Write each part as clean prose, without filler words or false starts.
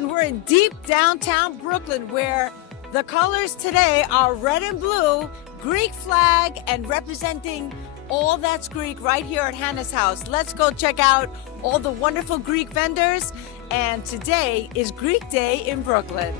everyone. We're in deep downtown Brooklyn where the colors today are red and blue, Greek flag, and representing all that's Greek right here at Hannah's house. Let's go check out all the wonderful Greek vendors. And today is Greek Day in Brooklyn.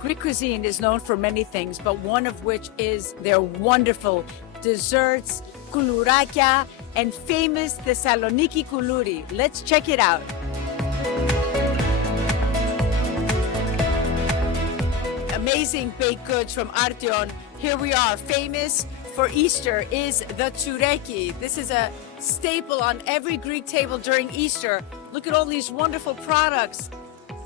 Greek cuisine is known for many things, but one of which is their wonderful desserts, koulourakia, and famous Thessaloniki koulouri. Let's check it out. Amazing baked goods from Artion. Here we are, famous for Easter is the tsureki. This is a staple on every Greek table during Easter. Look at all these wonderful products.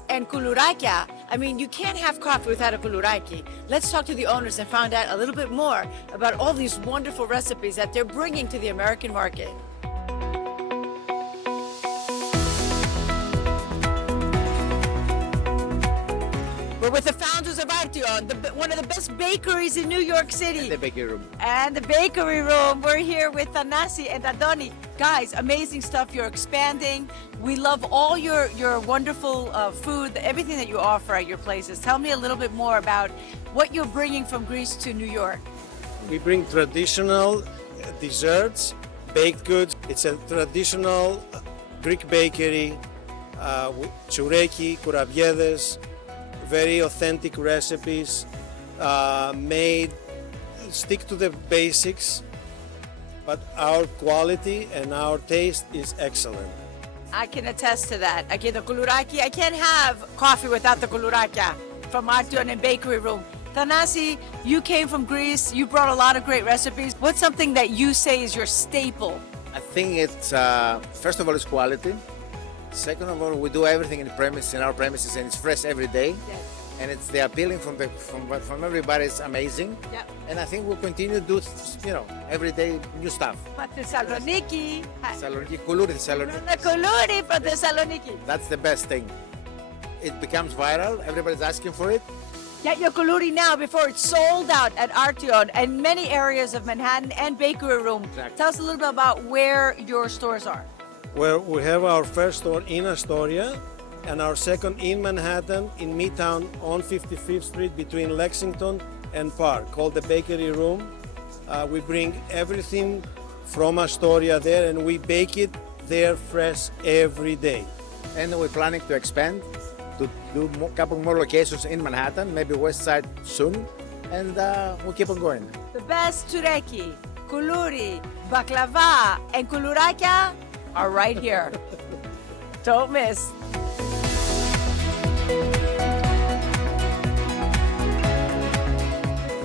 And koulourakia, I mean, you can't have coffee without a koulouraki. Let's talk to the owners and find out a little bit more about all these wonderful recipes that they're bringing to the American market. We're with the founders of Artion, one of the best bakeries in New York City. And the bakery room. And the bakery room. We're here with Thanasi and Adoni. Guys, amazing stuff. You're expanding. We love all your wonderful food, everything that you offer at your places. Tell me a little bit more about what you're bringing from Greece to New York. We bring traditional desserts, baked goods. It's a traditional Greek bakery, tsureki, kourabiedes, very authentic recipes, made, stick to the basics, but our quality and our taste is excellent. I can attest to that. Again, the koulouraki, I can't have coffee without the koulourakia from Artion and Bakery Room. Thanasi, you came from Greece. You brought a lot of great recipes. What's something that you say is your staple? I think it's, first of all, it's quality. Second of all, we do everything in our premises, and it's fresh every day. Yes. And it's the appealing from everybody is amazing. Yep. And I think we'll continue to do, every day new stuff. But Thessaloniki. Thessaloniki, koulouri, Thessaloniki. The koulouri from Thessaloniki. That's the best thing. It becomes viral. Everybody's asking for it. Get your koulouri now before it's sold out at Artion and many areas of Manhattan and Bakery Room. Exactly. Tell us a little bit about where your stores are. Where we have our first store in Astoria and our second in Manhattan in Midtown on 55th Street between Lexington and Park, called the Bakery Room. We bring everything from Astoria there and we bake it there fresh every day. And we're planning to expand to do a couple more locations in Manhattan, maybe West Side soon, and we'll keep on going. The best tsureki, koulouri, baklava, and koulourakia are right here. Don't miss.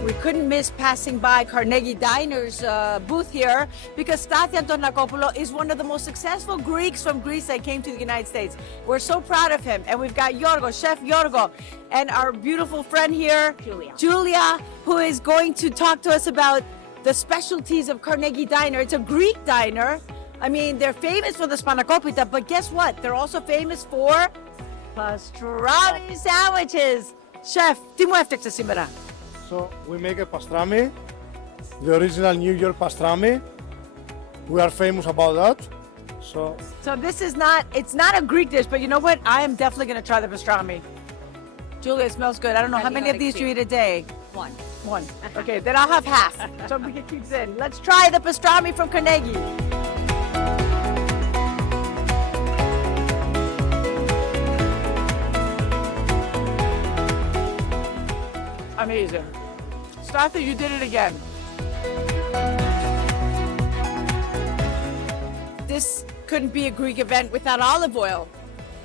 We couldn't miss passing by Carnegie Diner's booth here because Stathia Antonakopoulos is one of the most successful Greeks from Greece that came to the United States. We're so proud of him. And we've got Yorgo, Chef Yorgo, and our beautiful friend here, Julia, who is going to talk to us about the specialties of Carnegie Diner. It's a Greek diner. I mean, they're famous for the spanakopita, but guess what? They're also famous for pastrami sandwiches. Chef, τι μου έφτιαξε σήμερα? So we make a pastrami, the original New York pastrami. We are famous about that. So this is not, it's not a Greek dish, but you know what? I am definitely going to try the pastrami. Julia, it smells good. I don't know, how many of these do you eat a day? One. Okay, then I'll have half, so we can keep in. Let's try the pastrami from Carnegie. Amazing. Stathia, you did it again. This couldn't be a Greek event without olive oil.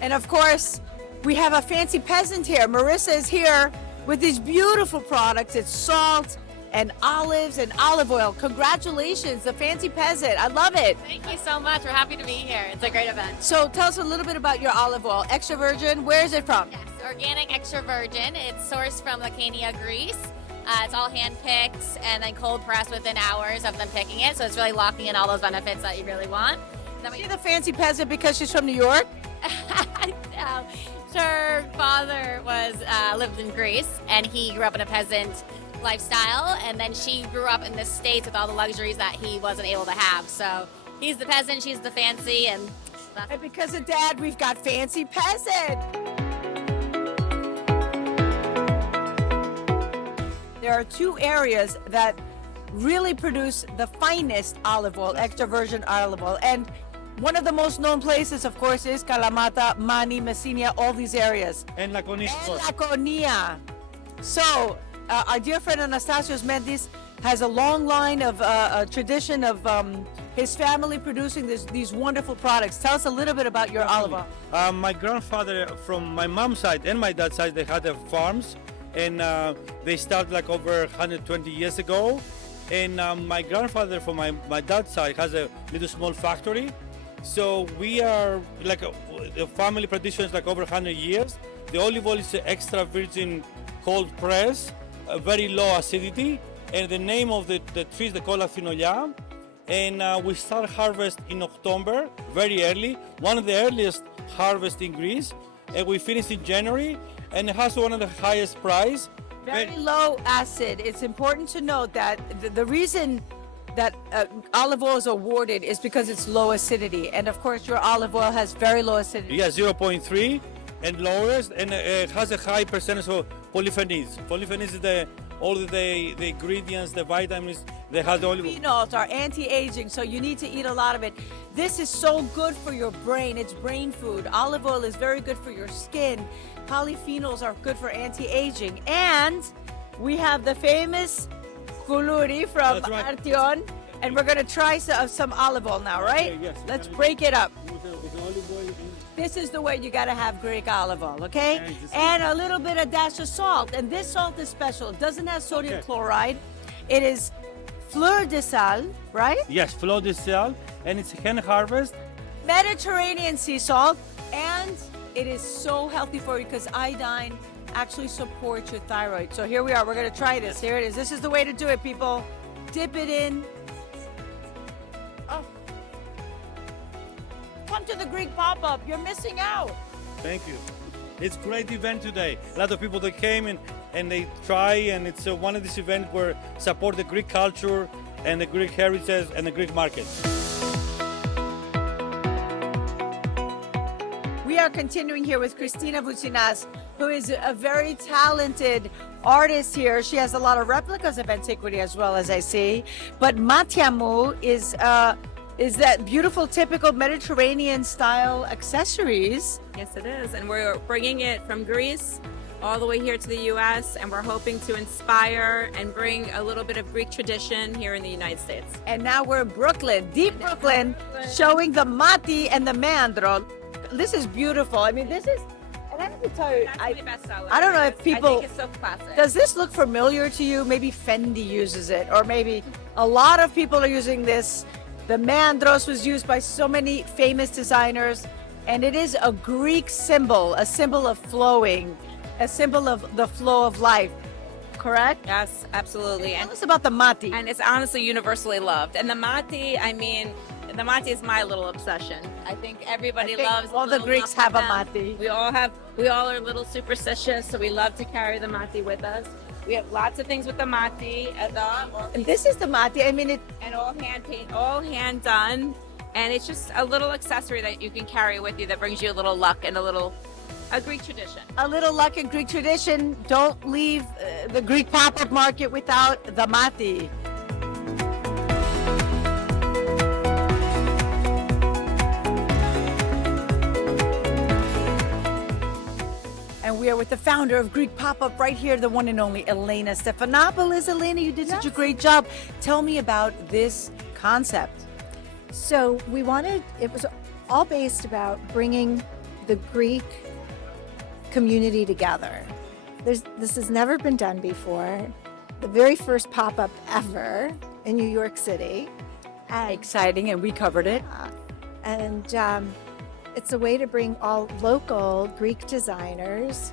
And of course, we have a fancy peasant here. Marissa is here with these beautiful products. It's salt and olives and olive oil. Congratulations, the fancy peasant. I love it. Thank you so much. We're happy to be here. It's a great event. So tell us a little bit about your olive oil. Extra virgin, where is it from? Yes, organic extra virgin. It's sourced from Lacania, Greece. It's all hand-picked and then cold pressed within hours of them picking it. So it's really locking in all those benefits that you really want. Is she the fancy peasant because she's from New York? Her father was lived in Greece, and he grew up in a peasant lifestyle, and then she grew up in the States with all the luxuries that he wasn't able to have. So he's the peasant, she's the fancy, and And because of Dad, we've got fancy peasant. There are two areas that really produce the finest olive oil, extra virgin olive oil. And one of the most known places, of course, is Kalamata, Mani, Messina, all these areas. And Laconia. And Laconia. So, our dear friend Anastasios Mendes has a long line of a tradition of his family producing these wonderful products. Tell us a little bit about your olive oil. My grandfather from my mom's side and my dad's side, they had farms, and they started like over 120 years ago. And my grandfather from my dad's side has a little small factory. So we are like the family tradition is like over 100 years. The olive oil is extra virgin cold press, very low acidity, and the name of the tree is called Athinolia. And we start harvest in October, very early, one of the earliest harvests in Greece, and we finish in January, and it has one of the highest price. Very low acid. It's important to note that the reason that olive oil is awarded is because it's low acidity. And of course, your olive oil has very low acidity. Yeah, 0.3 and lowest, and it has a high percentage of polyphenols. Polyphenols is all the ingredients, the vitamins that has the olive oil. Phenols are anti-aging, so you need to eat a lot of it. This is so good for your brain. It's brain food. Olive oil is very good for your skin. Polyphenols are good for anti-aging. And we have the famous kuluri from That's right. Artion, and we're going to try some olive oil now, right? Okay, yes. Let's break it up. With the olive oil. This is the way you got to have Greek olive oil, okay? Yeah, it's the And a little bit of dash of salt. And this salt is special. It doesn't have sodium Okay. chloride. It is fleur de sal, right? Yes, flow de sal, and it's hand harvest. Mediterranean sea salt. And it is so healthy for you because iodine actually supports your thyroid. So here we are. We're going to try this. Here it is. This is the way to do it, people. Dip it in. Oh. Come to the Greek pop-up. You're missing out. Thank you. It's a great event today. A lot of people that came and they try, and it's one of these events where support the Greek culture and the Greek heritage and the Greek market. We are continuing here with Christina Voutsinas, who is a very talented artist here. She has a lot of replicas of antiquity as well, as I see. But matiamou is that beautiful, typical Mediterranean style accessories. Yes, it is. And we're bringing it from Greece all the way here to the U.S. And we're hoping to inspire and bring a little bit of Greek tradition here in the United States. And now we're in Brooklyn, deep Brooklyn, showing the mati and the meandro. This is beautiful. I mean, this is, and I have to tell you, That's my bestseller. I don't know if people- I think it's so classic. does this look familiar to you? Maybe Fendi uses it, or maybe a lot of people are using this. The mandros was used by so many famous designers, and it is a Greek symbol, a symbol of flowing, a symbol of the flow of life, correct? Yes, absolutely. Tell us about the mati. And it's honestly universally loved. And the mati, I mean, the mati is my little obsession. I think everybody I think loves all the little Greeks muffin have a them. mati. We all are a little superstitious, so we love to carry the mati with us. We have lots of things with the mati, And this is the mati. I mean, it. and all hand paint, all hand done. And it's just a little accessory that you can carry with you that brings you a little luck and a Greek tradition. A little luck in Greek tradition. Don't leave the Greek pop-up market without the mati. And we are with the founder of Greek Pop-Up right here, the one and only Elena Stephanopoulos. Elena, you did such a great job. Tell me about this concept. So we wanted, it was all based about bringing the Greek community together. This has never been done before. The very first pop-up ever in New York City. Exciting, and we covered it. And it's a way to bring all local Greek designers,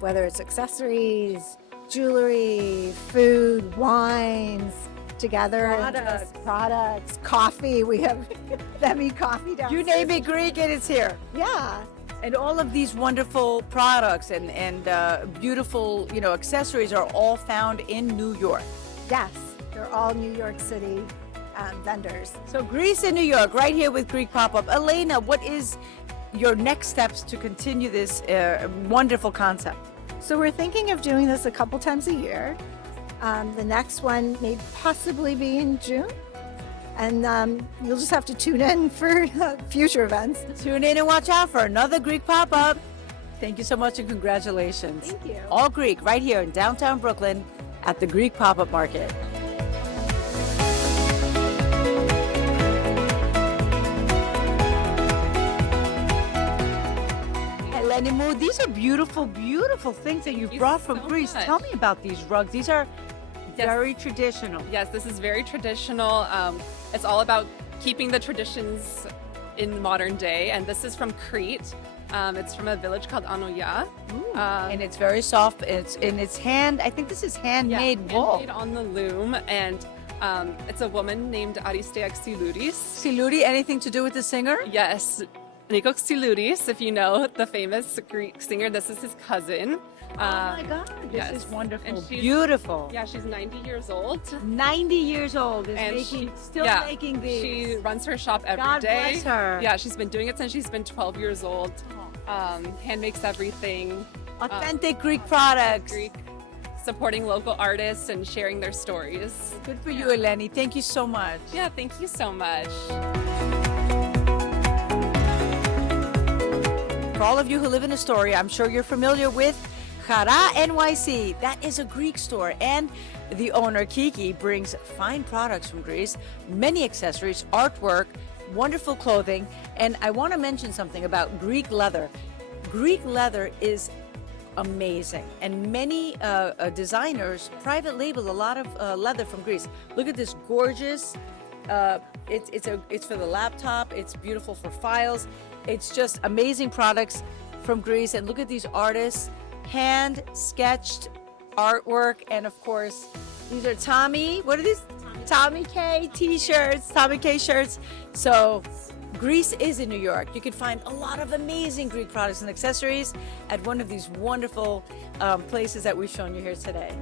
whether it's accessories, jewelry, food, wines, together. and just products, coffee. We have Femi coffee downstairs. You name it Greek and it's here. Yeah. And all of these wonderful products and beautiful, accessories are all found in New York. Yes, they're all New York City vendors. So Greece and New York, right here with Greek Pop-Up. Elena, what is your next steps to continue this wonderful concept? So we're thinking of doing this a couple times a year. The next one may possibly be in June. And you'll just have to tune in for future events. Tune in and watch out for another Greek Pop-Up. Thank you so much and congratulations. Thank you. All Greek right here in downtown Brooklyn at the Greek Pop-Up Market. Eleni, these are beautiful, beautiful things that you've brought from so Greece. much. Tell me about these rugs. These are very traditional. Yes, this is very traditional. It's all about keeping the traditions in modern day, and this is from Crete. It's from a village called Anoia. And it's very soft. It's in its hand. I think this is handmade wool. Handmade on the loom, and it's a woman named Aristeia Xylouris. Siluri, anything to do with the singer? Yes, Nikos Xylouris, if you know the famous Greek singer, this is his cousin. Oh my God, this yes. is wonderful. And she's- Beautiful. Yeah, she's 90 years old. 90 years old is And still yeah, making these. She runs her shop every day. God bless her. Yeah, she's been doing it since she's been 12 years old. Hand makes everything. Authentic Greek products. Greek, supporting local artists and sharing their stories. Good for you, Eleni. Thank you so much. Yeah, thank you so much. For all of you who live in Astoria, I'm sure you're familiar with Chara NYC. That is a Greek store, and the owner Kiki brings fine products from Greece, many accessories, artwork, wonderful clothing. And I want to mention something about Greek leather. Greek leather is amazing, and many designers private label a lot of leather from Greece. Look at this gorgeous. It's for the laptop. It's beautiful for files. It's just amazing products from Greece. And look at these artists, hand sketched artwork, and of course these are Tommy. What are these? Tommy K t-shirts, Tommy K shirts. So Greece is in New York. You can find a lot of amazing Greek products and accessories at one of these wonderful places that we've shown you here today.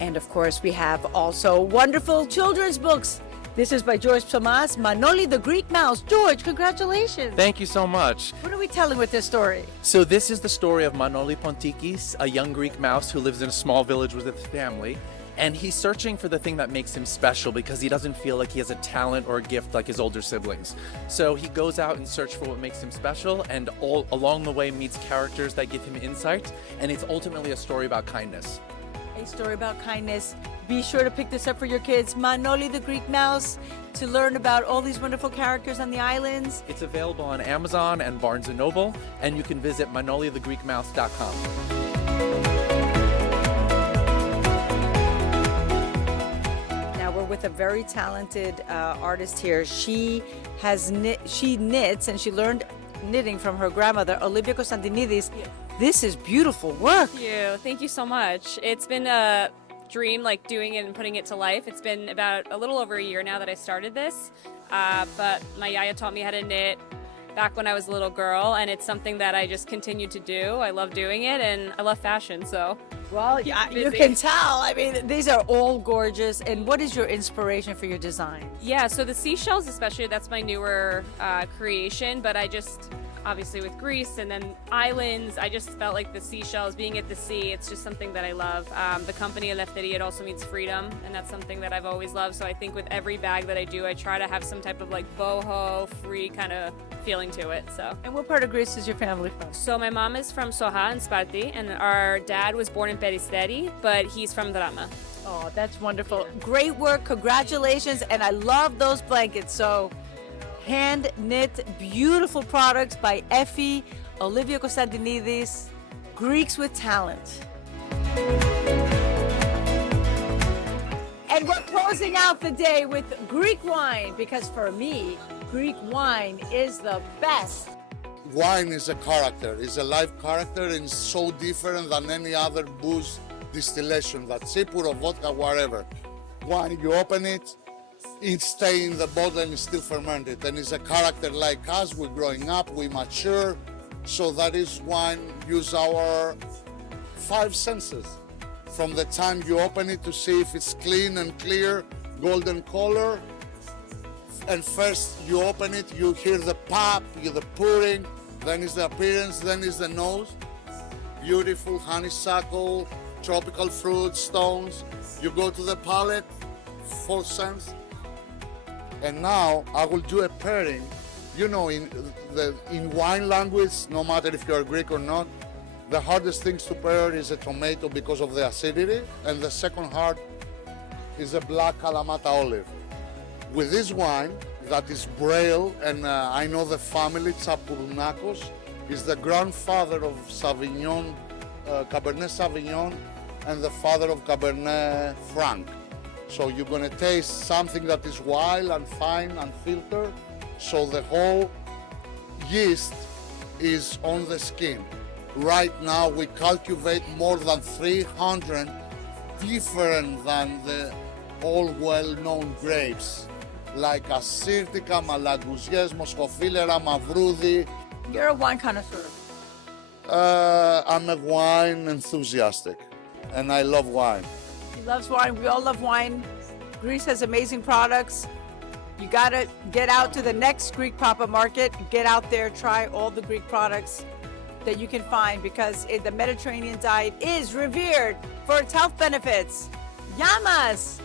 And of course, we have also wonderful children's books. This is by George Psamas, Manoli the Greek Mouse. George, congratulations. Thank you so much. What are we telling with this story? So this is the story of Manoli Pontikis, a young Greek mouse who lives in a small village with his family. And he's searching for the thing that makes him special because he doesn't feel like he has a talent or a gift like his older siblings. So he goes out and searches for what makes him special, and all along the way meets characters that give him insight. And it's ultimately a story about kindness. A story about kindness. Be sure to pick this up for your kids. Manoli the Greek Mouse, to learn about all these wonderful characters on the islands. It's available on Amazon and Barnes & Noble, and you can visit manoliathegreekmouse.com. Now we're with a very talented artist here. She knits, and she learned knitting from her grandmother, Olivia Konstantinidis. This is beautiful work. Thank you so much. It's been a dream, like doing it and putting it to life. It's been about a little over a year now that I started this, but my yaya taught me how to knit back when I was a little girl, and it's something that I just continue to do. I love doing it, and I love fashion, so. Well, yeah, you can tell. I mean, these are all gorgeous. And what is your inspiration for your design? Yeah, so the seashells especially, that's my newer creation, but I just, obviously with Greece and then islands, I just felt like the seashells, being at the sea, it's just something that I love. The company Eleftheria, it also means freedom, and that's something that I've always loved. So I think with every bag that I do, I try to have some type of like boho, free kind of feeling to it. So. And what part of Greece is your family from? So my mom is from Soha in Sparti, and our dad was born in Peristeri, but he's from Drama. Oh, that's wonderful. Great work. Congratulations. And I love those blankets. So hand knit, beautiful products by Effie, Olivia Konstantinidis, Greeks with talent. And we're closing out the day with Greek wine, because for me, Greek wine is the best. Wine is a character, is a life character, and so different than any other booze distillation, that's it, put of vodka, whatever. Wine, you open it, it stays in the bottle and it's still fermented. And it's a character like us, we're growing up, we mature. So that is wine, use our 5 senses. From the time you open it to see if it's clean and clear, golden color. And first you open it, you hear the pop, the pouring, then is the appearance, then is the nose. Beautiful honeysuckle, tropical fruit, stones. You go to the palate, 4 sense. And now I will do a pairing. You know, in wine language, no matter if you're Greek or not, the hardest things to pair is a tomato because of the acidity, and the second hard is a black Kalamata olive. With this wine, that is Braille, and I know the family, Tsapounakos, is the grandfather of Sauvignon, Cabernet Sauvignon, and the father of Cabernet Franc. So you're gonna taste something that is wild and fine and filtered, so the whole yeast is on the skin. Right now we cultivate more than 300 different than the all well-known grapes, like Assyrtica, Malagousies, Moschofilera, Mavrudi. You're a wine connoisseur. I'm a wine enthusiastic, and I love wine. He loves wine. We all love wine. Greece has amazing products. You gotta get out to the next Greek pop-up market. Get out there, try all the Greek products that you can find, because the Mediterranean diet is revered for its health benefits. Yamas!